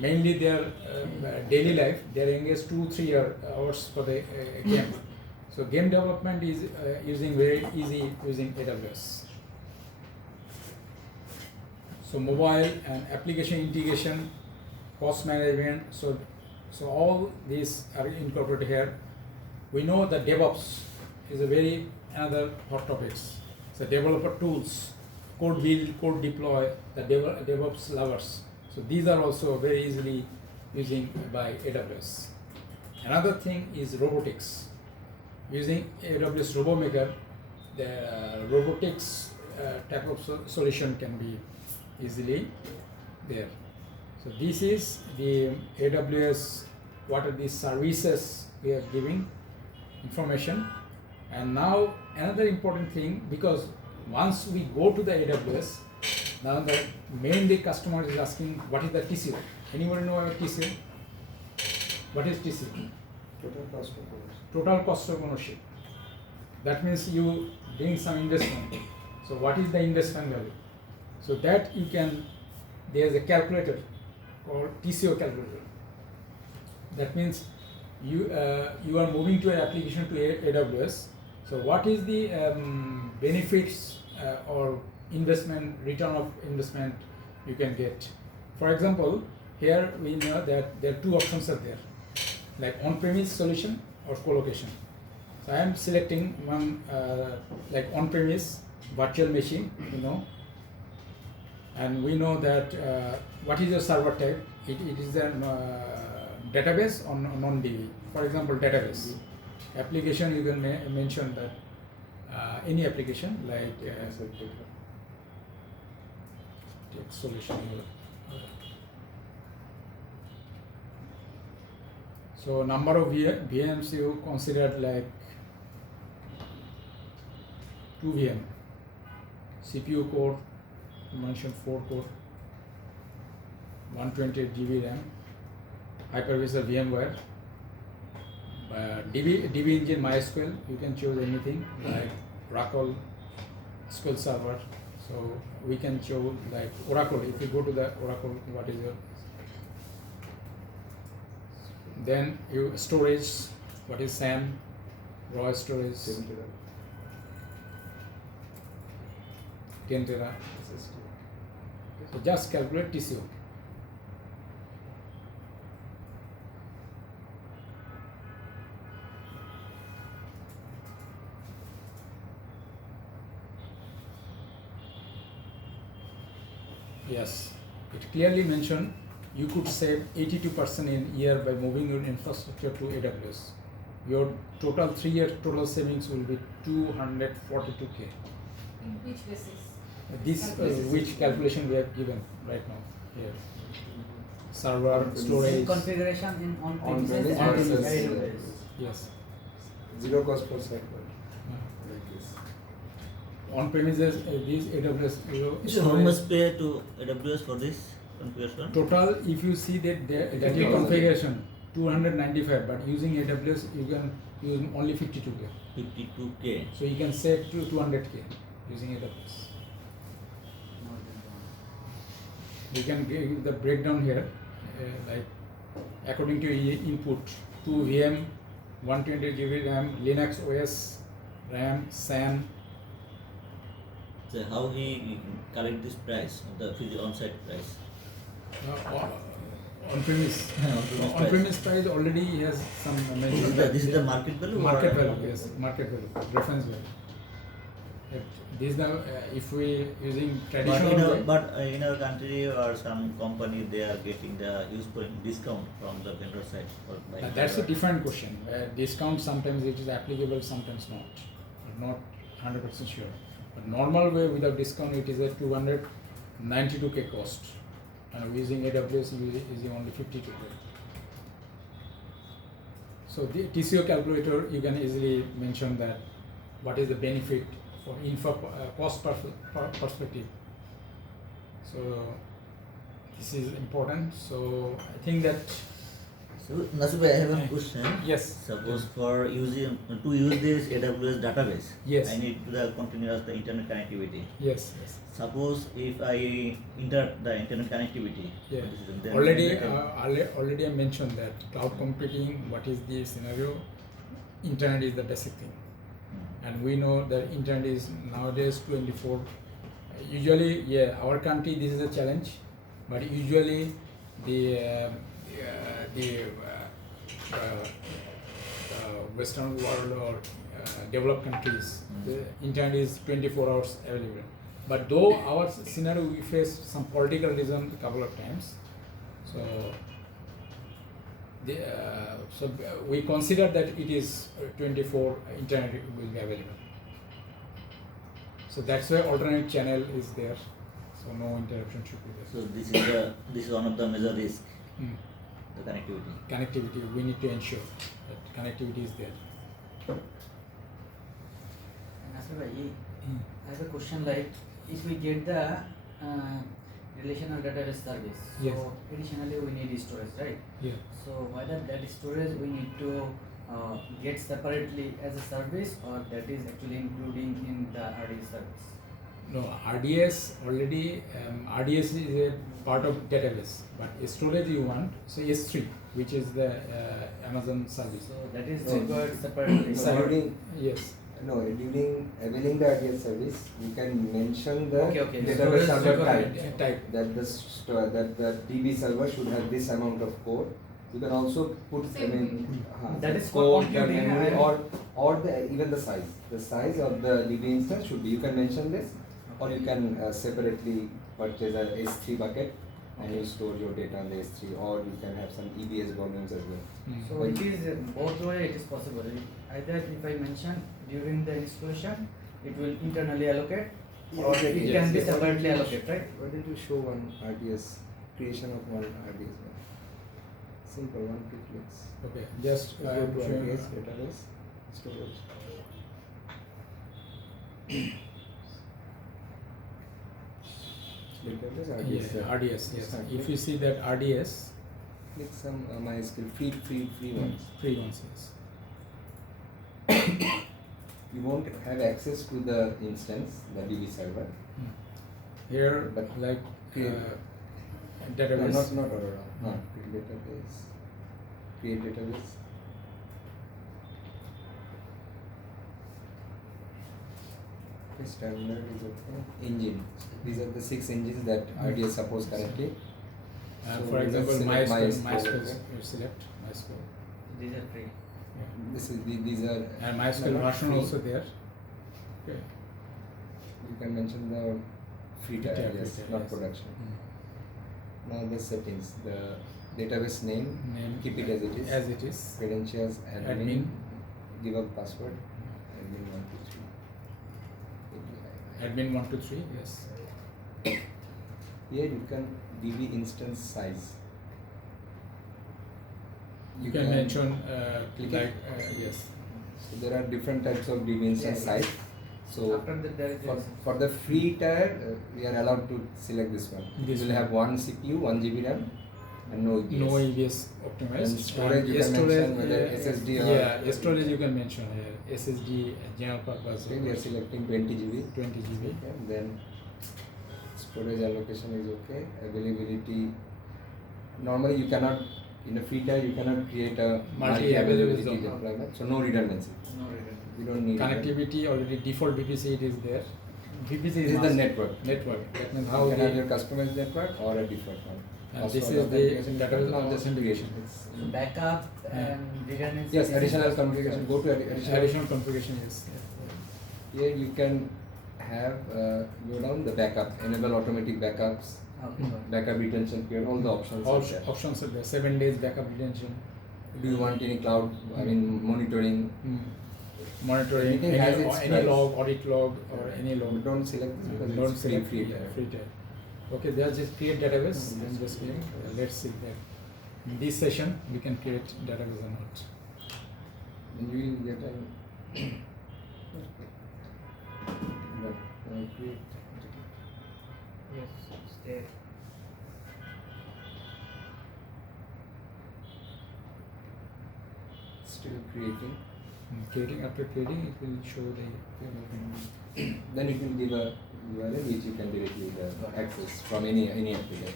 mainly their daily life, they're engaged 2-3 hours for the game. So game development is using very easy using AWS. So mobile and application integration, cost management, so all these are incorporated here. We know that DevOps is a very another hot topics. So developer tools, code build, code deploy, the DevOps lovers. So these are also very easily using by AWS. Another thing is robotics. Using AWS RoboMaker, the robotics type of solution can be easily there. So this is the AWS, what are these services we are giving information. And now another important thing, because once we go to the AWS, now the mainly customer is asking what is the TCO. Anybody know about TCO? What is TCO? Total cost of ownership. That means you doing some investment. So what is the investment value? So that you can, there is a calculator called TCO calculator. That means you are moving to an application to AWS. So what is the benefits or investment, return of investment you can get? For example, here we know that there are two options are there, like on-premise solution or co-location. So I am selecting one like on-premise virtual machine, and we know that what is your server type? It is a database or non-DB. For example, database. Application, you can mention that any application like take solution here. So number of VMs you considered like 2 VM. CPU core, you mentioned 4 core, 128 GB RAM, hypervisor VMware, DB engine MySQL, you can choose anything like Oracle, SQL Server. So we can choose like Oracle. If you go to the Oracle, what is your, then you storage, what is SAM, raw storage, 10 tera. So just calculate TCO. Yes, it clearly mentioned you could save 82% in a year by moving your infrastructure to AWS. Your total 3-year total savings will be 242K. In which basis? This which calculation we have given right now here. Server, storage. Configuration in on-premises On-premises. and in AWS. Yes. Zero cost per cycle. On premises, these AWS. So how much pay to AWS for this configuration? Total, if you see that that is configuration 295, but using AWS you can use only 52K. 52K. So you can save to 200K using AWS. We can give the breakdown here, like according to input, 2 VM, 120 GB RAM, Linux OS, RAM, SAN. So how he collect this price, the on-site price? On-premise. On-premise price already has some mention. This is the market value? Market value, yes, market value, reference value. This is the, if we using traditional. But in our country or some company, they are getting the useful discount from the vendor side. That's a different question. Discount sometimes it is applicable, sometimes not. Not 100% sure. But normal way without discount it is a 292K cost. And using AWS using only 52K. So the TCO calculator, you can easily mention that what is the benefit for info cost perspective. So this is important. So I think that So Nasubhai, I have a Yeah. question. Yes. Suppose for using to use this AWS database, Yes. I need the continuous the internet connectivity. Yes, yes. Suppose if I enter the internet connectivity, Yeah. then Already, then I can- already I mentioned that cloud computing. What is the scenario? Internet is the basic thing, and we know that internet is nowadays 24. Usually, yeah, our country this is a challenge, but usually the Western world or developed countries, the internet is 24 hours available. But though our scenario, we face some political reason a couple of times, so we consider that it is 24 internet will be available. So that's why alternate channel is there. So no interruption should be there. So this is one of the major risk, Mm. the connectivity. Connectivity, we need to ensure that connectivity is there. Nasir bhai, I have a question like if we get the relational database service, Yes. so additionally we need storage, right? Yeah. So whether that storage we need to get separately as a service or that is actually including in the RDS service? No, RDS already, RDS is a part of database, but storage you want, so S3, which is the Amazon service. So that is No. required separately. So during Yes. during availing the RDS service, you can mention the Okay. database Storage server requirement. type. Type. That the DB server should have this amount of code. You can also put Same That is for code, the computing memory, and- or even the size. The size of the DB instance should be. You can mention this, or you can separately purchase a S3 bucket and you store your data on the S3, or you can have some EBS volumes as well. So it is both way it is possible. Either if I mention during the installation, it will internally allocate, or Yes, it yes, can be yes. separately allocated, right? Why did you show one RDS, creation of one RDS? Simple one, quick links. Okay, just Go I am to showing. RDS, database, storage. Database, RDS. Yeah, RDS, yes. Start If with- you see that RDS, Click some MySQL, free ones. free ones, yes. You won't have access to the instance, the DB server. Here, But like create- No, database. not Aurora. Create database. Create database. Okay, standard is okay. Engine. These are the 6 engines that RDS supports currently. So For example, let's select MySQL, MySQL, you okay. select MySQL. These are free. Yeah. These are And MySQL not version free. also there. Okay. You can mention the free tier, Free tier, yes, free tier, not yes. production. Now the settings, the database name, Name keep it as it is. As it is. Credentials, admin, Admin. give a password, admin 123. Admin 123, yes. Here you can DB instance size. You can mention click like it. yes. So there are different types of DB instance Yeah, size. So After that there is for the free tier, we are allowed to select this one. This We will one. have one CPU, 1 GB RAM, and no EBS. No EBS optimized. And storage you can mention whether SSD or- yeah, storage you can mention here. SSD general purpose. Okay, we are selecting 20 GB. 20 GB. Okay, then storage allocation is okay. Availability. Normally you cannot, in a free tier you cannot create a Multi-availability multi-availability zone. deployment. So no redundancy. no reason. We don't need Connectivity already default VPC it is there. VPC This is is the must. network. Network. That means How how you can have they, your customized network or a default one. and Password this is the authentication, database not just authentication. It's, So backup and redundancy. yes, is additional also configuration. Go to additional. Additional configuration is Here you can have go down the backup, enable automatic backups, Okay. backup retention period, all the options. all are there. options are there. 7 days backup retention. Do you want any cloud? I mean monitoring. Monitoring Everything any, has its any price. log, audit log, or any log. But don't select this because Don't it's free select free. yeah, free tier. Okay, they are just create database No, and just create. Let's see that. In this session, we can create database or not. And you will get an create. Yes, it's there. still creating. Creating, after creating, it will show the. Then it will give a URL which you can directly access from any application.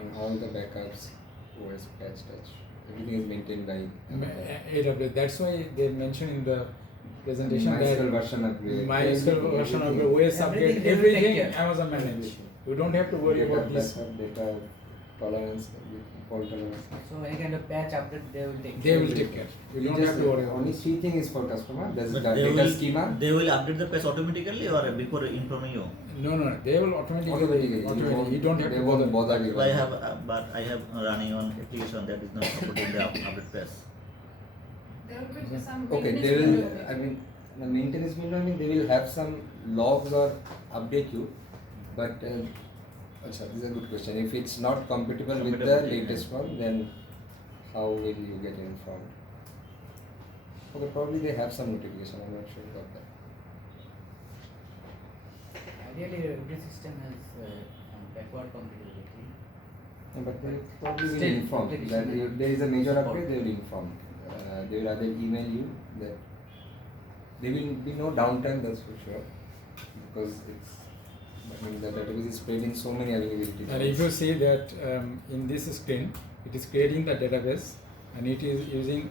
And all the backups, OS patch touch, everything is maintained by AWS. That's why they mentioned in the presentation that MySQL version upgrade. MySQL version of the OS upgrade, Everything they will take everything care. Amazon manage. You don't have to worry data about this. backup, data tolerance, fault tolerance. So any kind of patch update they will take. They will take care. You don't have to worry about only this. 3 things is for customer. There's the But they data will, schema. they will update the patch automatically or before informing you? No, they will automatically. Automatically. You don't have they to won't bother. bother you. But I have running on application that is not supporting the update patch. There will be some. Okay, maintenance they will. window. I mean, the maintenance window. I mean, they will have some logs or update you, but. This is a good question. If it's not compatible with the latest one, then how will you get informed? Okay, probably they have some notification. I'm not sure about that. Ideally, every system has backward compatibility. But they probably will Still, inform that application if there is a major support. upgrade. They will inform. They will either email you that there will be no downtime. That's for sure, because it's. I mean, the database is spread in so many availability. And if you see that in this screen, it is creating the database and it is using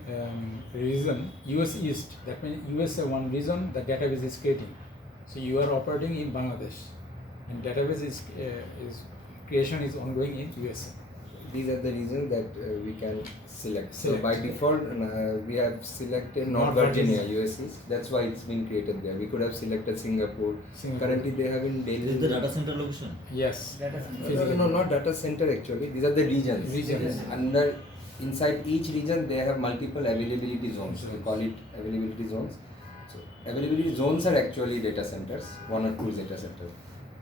region US East. That means USA one region the database is creating. So you are operating in Bangladesh, and database is creation is ongoing in USA. These are the reasons that we can select. So Select. by default, we have selected North North Virginia, Virginia. USC. That's why it's been created there. We could have selected Singapore. Currently, they have in Delhi. This is the data center location. Yes. Data center. No, not data center actually. These are the regions. Regions. Inside each region, they have multiple availability zones. We call it availability zones. So availability zones are actually data centers, 1 or 2 data centers.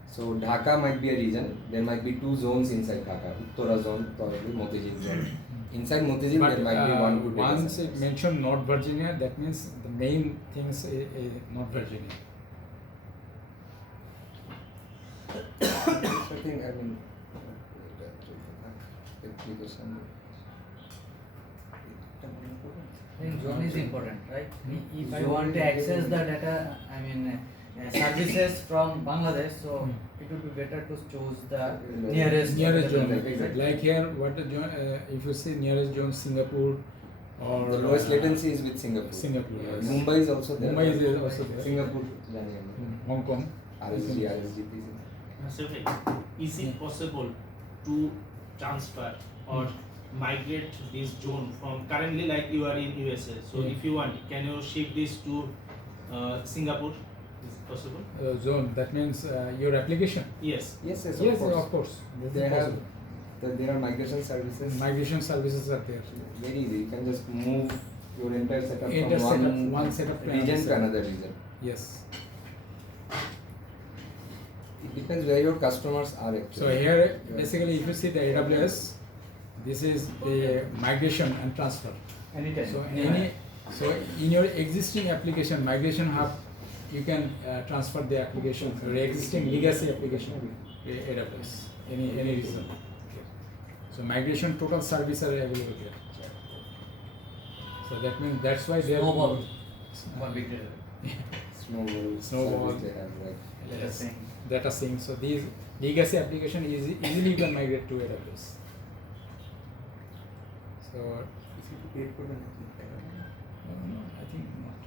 So Dhaka might be a region. There might be 2 zones inside Dhaka. Uttara zone, probably Motihari zone. Inside Motihari, But there might be 1 to 2 data once centers. it mentioned North Virginia, that means the main things is North Virginia. I think I mean application. I think zone is important, right? If I Zone want to is access the very- data, I mean services from Bangladesh, so it would be better to choose the nearest Nearest zone. Exactly. Like here, what the if you see nearest zone Singapore or The lowest latency is with Singapore. Singapore, yes. Mumbai is also there. Mumbai is also there. Singapore. Hong Kong. RSG, RSGP. Is it possible to transfer or migrate this zone from currently like you are in USA? So Yeah. if you want, can you shift this to Singapore? Is it possible? Zone. That means your application. Yes. Yes, yes, Yes, of course. This They is have, possible. there are migration services. Migration services are there. Very easy. You can just move your entire setup Entire from setup, one setup to region another to setup. another region. Yes. It depends where your customers are actually. So here, basically, if you see the AWS, this is the migration and transfer. anytime. So in your existing application, migration hub, you can transfer the application, your existing legacy application to AWS, any reason. So migration total service are available here. So that means that's why they are Snowball. One big data. Snowball, Snowball. service they have like. Data sync. data sync. So these legacy application easily you can migrate to AWS. So no, I think not.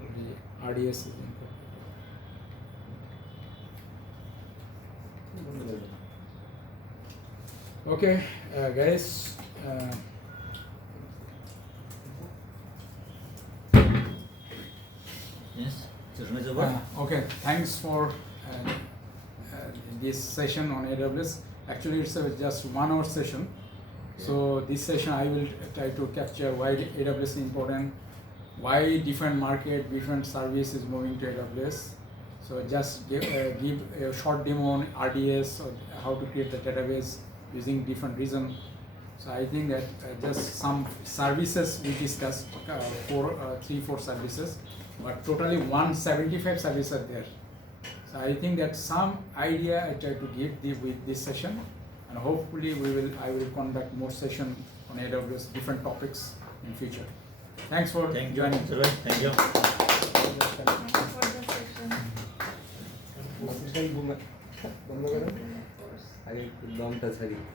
Only RDS is incorporated. Okay, guys. Yes, session is over. Okay, thanks for this session on AWS. Actually, it's just 1 hour session. So this session I will try to capture why AWS is important, why different market, different service is moving to AWS. So just give a short demo on RDS or how to create the database using different reason. So I think that just some services we discussed, 3-4 services, but totally 175 services are there. So I think that some idea I try to give with this session. and hopefully I will conduct more session on AWS different topics in future. Thanks for Thank you. joining. Thank you. Thank you for the session. বন্ধ করেন Of course. আরে দমটা ছাড়ি